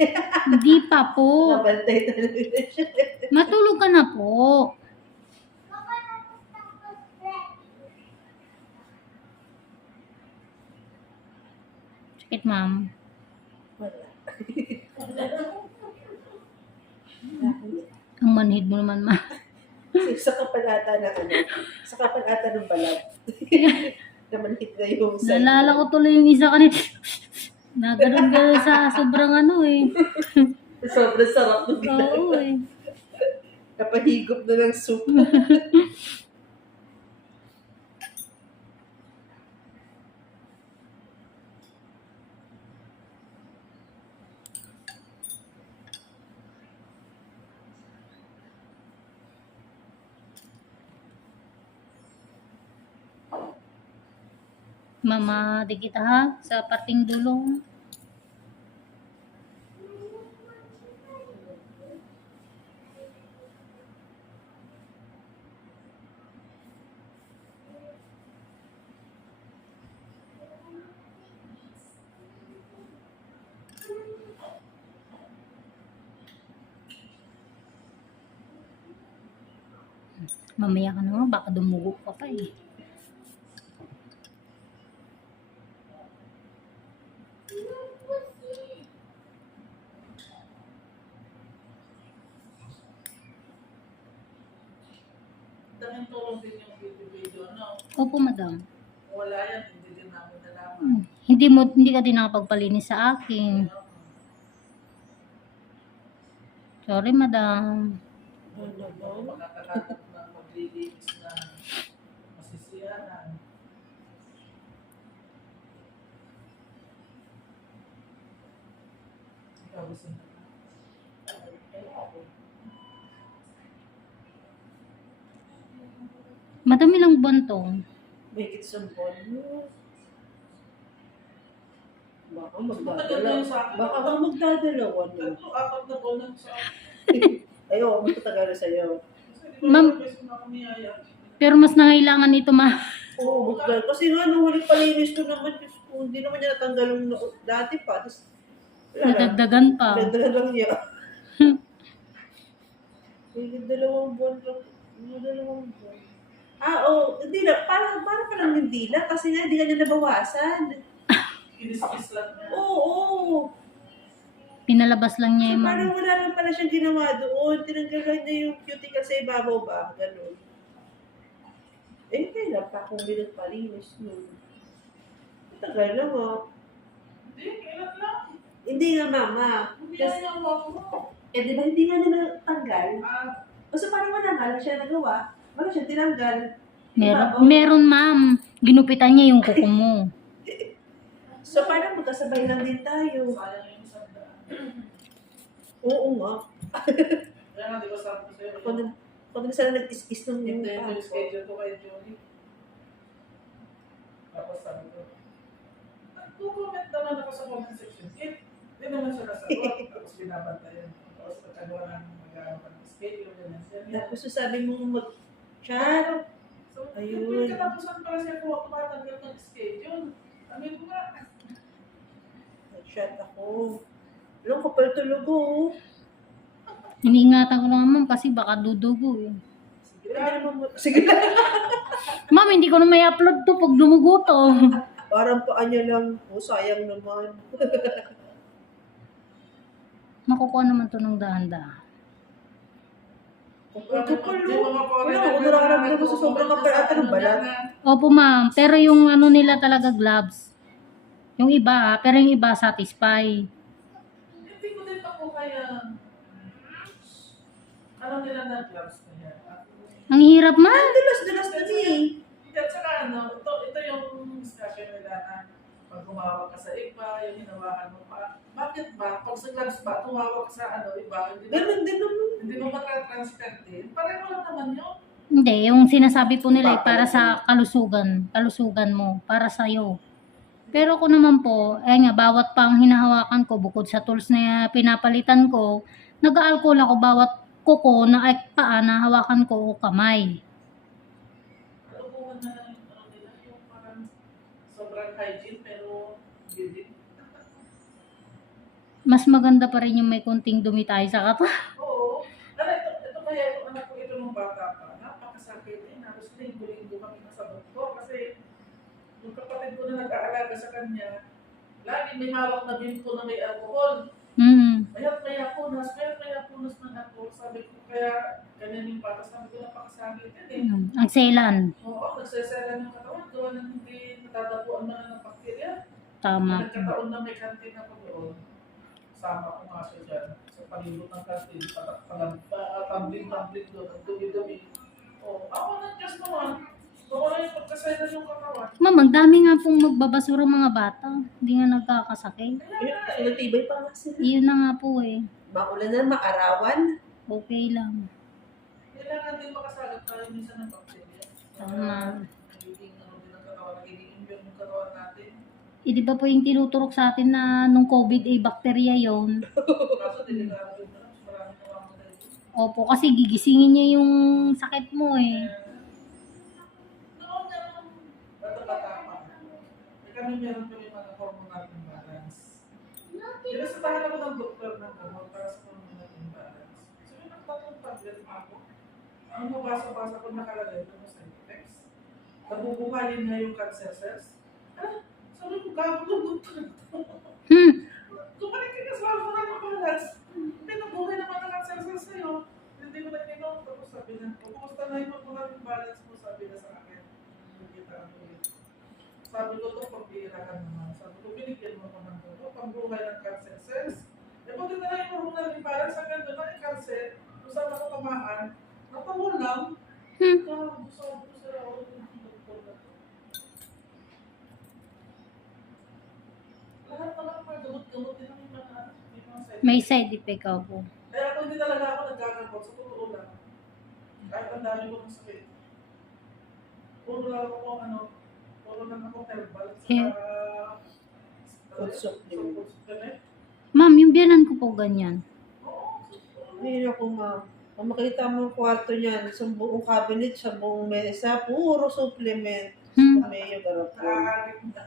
Hindi pa po. Nabantay talaga siya. Matulog ka na po. Sakit, ma'am. Wala. Ang manhid mo naman, ma. Sa kapalata na ano, sa kapalata ng balat. Naman hit na yung sa Naalala ko tuloy yung isa kanina. Naganon sa sobrang ano eh. Sobrang sarap ng. Oo eh. Napahigop na ng soup. Mama, di kita ha? Sa parting dulo. Mamaya ka naman, baka dumugo ka pa eh. Daming tulong din yung video-video, no? Opo, madam. Wala yan, hindi din namin nalaman. Hmm. Hindi mo hindi ka din nakapagpalinis sa akin. Sorry, madam. Ano ba? Maglilinis na masisiyahan. Ikaw gusto na. Madami lang buwan to. May kitsumpon. Baka magdadalawa. akin. Baka ka magdadalawa. Tatlo, apat na buwan lang sa Ayaw, na sa'yo. Ma'am. Pero mas nangailangan ito, ma. Oo, magdadalawa. Kasi nga, nung huling palinis ko naman, ko, hindi naman niya natanggal yung dati pa. Tapos. Nadagdagan pa. Nadala lang niya. May dalawang buwan lang. Dalawang buwan. Ah, oo. hindi na. Parang, parang pa lang hindi na. Kasi nga, hindi ka niya nabawasan. Kinis-kiss lang na. Oo, oo. Pinalabas lang niya So, yung parang mga... wala lang pala siyang ginawa doon. Tinanggalan niya yung cuticle sa ibabaw ba? Ganun. Eh, kailan pa akong pinagpalinis nun? Tagal na nga. Hindi, kailan lang. Hindi nga, mama. Hindi Kasi, mo. eh, di ba hindi nga niya natanggal? Ah, O, so, parang wala nga lang siya nagawa. Wala siya tinanggal. Meron, Ibabaw. meron, ma'am. Ginupitan niya yung kuko mo. So, parang magkasabay lang din tayo. daan. Oo nga. Kaya nga, di ba sabi ko sa'yo, Ako na, ako na sana nag-is-is nung Hindi, pa yung ako. schedule ko kay Jolie. Tapos sabi ko, nag-comment naman ako sa comment section. Eh, hindi naman siya nasagot. Tapos binabantayan. Tapos nagkagawa ng mag-aaral ng schedule. Tapos sabi mo mag-chat. So, Ayun. yung katapusan pala siya kung tumatanggap ng schedule. Sabi ko nga, Nag-chat ako. Alam ko pala tulog ko. Iniingatan ko lang, ma'am, kasi baka dudugo eh. Sige hindi naman mo- Sige. Ma'am, hindi ko na may upload to pag dumugo to. Parang paa niya lang. Oh, sayang naman. Makukuha naman to ng dahan-dahan. Kapal, Di oh. mga Wala, foreigner ako na nararamdaman ko sa nag-comment sobrang na kapal sa ata ng ano balat. niya na, Opo, ma'am. Pero yung ano nila talaga gloves. Yung iba, ah, pero yung iba satisfy. Hindi ko din ako kaya, ano nila na gloves kaya. Ang hirap, ma'am. Ang dulas-dulas na niya eh. Hindi, at saka ano, ito, ito yung discussion nila na pag humawak ka sa iba, yung hinawakan mo pa. Bakit ba? Pag sa gloves ba, tumawak ka sa ano, iba, hindi, mo- Ganun din naman. hindi mo matatransfer din. Pareho lang naman yun. Hindi, yung sinasabi po nila ay para sa kalusugan. Kalusugan mo. Para sa'yo. Pero ako naman po, eh nga, bawat pang hinahawakan ko, bukod sa tools na pinapalitan ko, nag-aalcohol ako bawat kuko na ay paa na hawakan ko o kamay. Mas maganda pa rin yung may konting dumi tayo sa katawan. Oo. Ano, ito, ito kaya yung anak ko ito nung bata pa. Napakasakit eh. Halos linggo-linggo kami nasa doktor kasi yung kapatid ko na nag-aalaga sa kanya, lagi may hawak na bimpo na may alcohol. Hmm. Mayat maya punas, mayat maya punas ng alcohol. Sabi ko kaya ganyan yung bata. Sabi ko napakasakit yan eh. Hmm. Ang selan. Oo, nagseselan yung katawan. Gawa ng hindi natatapuan na ng bakterya. Tama. Nagkataon na may kantin ako doon. Sama ko nga siya dyan. Sa palibot ng kantin. Patumbling-tumbling doon. Ang dumi-dumi. Oh, ako ng Diyos naman. Baka na yung pagkasailan yung katawan. Ma'am, ang dami nga pong magbabasura mga bata. Hindi nga nagkakasakit. Eh. natibay pa nga sila. Iyon na nga po eh. Maulan na, maarawan. Okay lang. Kailangan din makasagat tayo minsan ng bakterya. Tama. Nagiging ano din ang katawan. Nagiging immune yung katawan natin. Eh, di ba po yung tinuturok sa atin na nung COVID ay bakterya yon Kaso delikado yun na. Marami na mga tayo. Opo, kasi gigisingin niya yung sakit mo eh. Noon nga nung bata-bata pa, eh, kami meron kami mga hormonal imbalance. Pinasatahan ako ng doktor ng gamot para sa hormonal imbalance. So yung nagtatlong tablet ako, ang mabasa-basa ko nakalagay doon sa effects. Nabubuhalin na yung cancer cells. Ah, sabi ko, gago ng doktor. Hmm. Kumalik ka sa hormonal imbalance. Pinabuhay naman ang cancer cells sa'yo. Hindi ko na inom. Tapos sabi na, kumusta na yung hormonal imbalance mo? Sabi na sa akin. Hindi kita yun. Sabi ko to, pambihira ka naman. Sabi ko, binigyan mo ko ng dugo, pambuhay ng cancer cells. E na lang yung hormonal imbalance, hanggang doon na yung cancer, kung saan ako tamaan, natawal lang. Hmm. Sabi ko sila, ako yung doktor na to. Lahat naman mga gamot-gamot din ang mga, may side effect ako. kaya kung hindi talaga ako nagkakamot, sa totoo lang, kahit ang dami ko ng sakit, puro lang ako kung ano, supplement. Ma'am, yung biyanan ko po ganyan. Ngayon ako, ma'am. Kung makita mo ang kwarto niyan, sa buong cabinet, sa buong mesa, puro supplement. Hmm. Mayo, garapon. nakakalit na.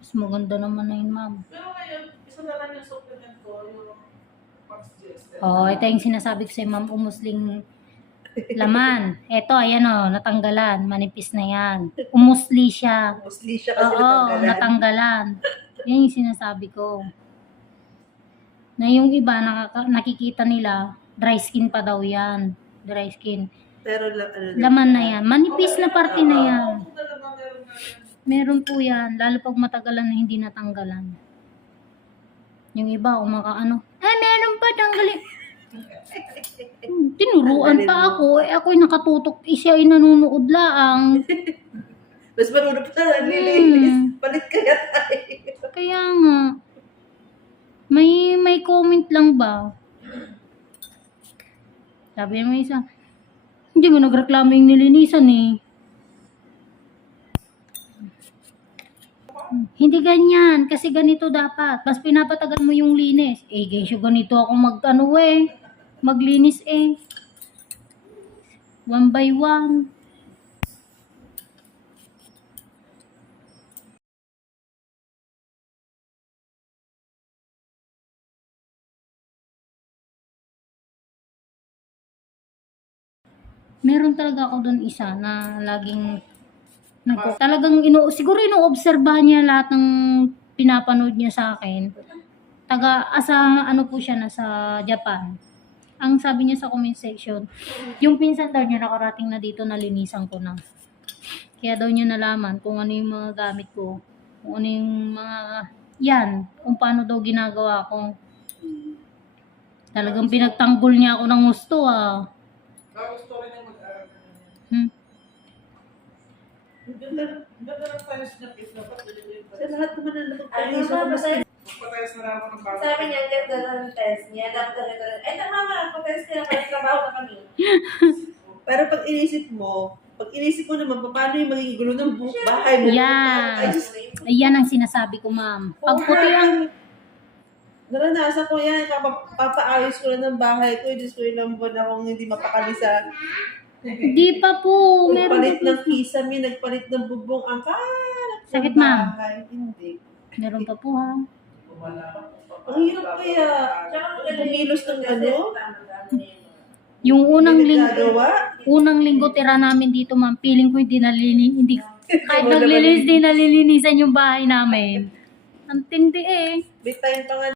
Mas maganda naman na yun, ma'am. Pero ngayon, isa na lang yung supplement ko, yung Max GSL. Oo, ito yung sinasabi ko sa ma'am, umusling laman. Ito, ayan o, natanggalan. Manipis na yan. Umusli siya. Mostly siya kasi Oo, natanggalan. natanggalan. Yan yung sinasabi ko. Na yung iba, nakaka- nakikita nila, dry skin pa daw yan. Dry skin. Pero la- ano, Laman na yan. Manipis na parte na yan. Meron po yan. Lalo pag matagalan na hindi natanggalan. Yung iba, umaka ano, eh, meron pa, tanggalin. Hmm, Tinuruan pa ako. Eh, ako'y nakatutok. Eh, siya ay nanunood laang. Mas marunong pa na nilinis. Hmm. Palit kaya tayo. Kaya nga. May may comment lang ba? Sabi mo isa, hindi mo nagreklamo yung nilinisan eh. Hindi ganyan, kasi ganito dapat. Mas pinapatagal mo yung linis. Eh, guys, ganito ako mag, ano eh, maglinis eh. One by one. meron talaga ako doon isa na laging nag- talagang ino siguro inoobserbahan niya lahat ng pinapanood niya sa akin. Taga asa ano po siya nasa Japan. Ang sabi niya sa comment section, yung pinsan daw niya nakarating na dito nalinisan ko na. Kaya daw niya nalaman kung ano yung mga gamit ko, kung ano yung mga yan, kung paano daw ginagawa ko. Talagang pinagtanggol niya ako ng gusto ah. Bago story na mag-aaral na. Hmm. Ang ganda, ang ng times bilhin pa Sa lahat naman ng ba Magpatayos na lang ako ng bago. Sabi niya, ganda ng test niya. Dapat ganito rin. Eh, tama nga. Ka na pala, trabaho na kami. Pero pag inisip mo, pag inisip mo naman, paano yung magiging gulo ng bu- bahay mo? Yan. Ay, Diyos, Ayan ang sinasabi ko, ma'am. Pag puti ang... Naranasan ko yan, kapag papaayos ko na ng bahay ko, Diyos ko ilang buwan akong hindi mapakali sa Di pa po. Meron nagpalit pa ng po. kisame, nagpalit ng bubong, ang ng Sakit, ma'am. bahay. Hindi. Meron pa po, ha. Ang hirap kaya. Kumilos ng ano? yun. Yung unang Hindi linggo, unang linggo tira namin dito, ma'am, feeling ko hindi nalilin, hindi, kahit naglilinis, naman. di nalilinisan yung bahay namin. Ang tindi eh. May time pa nga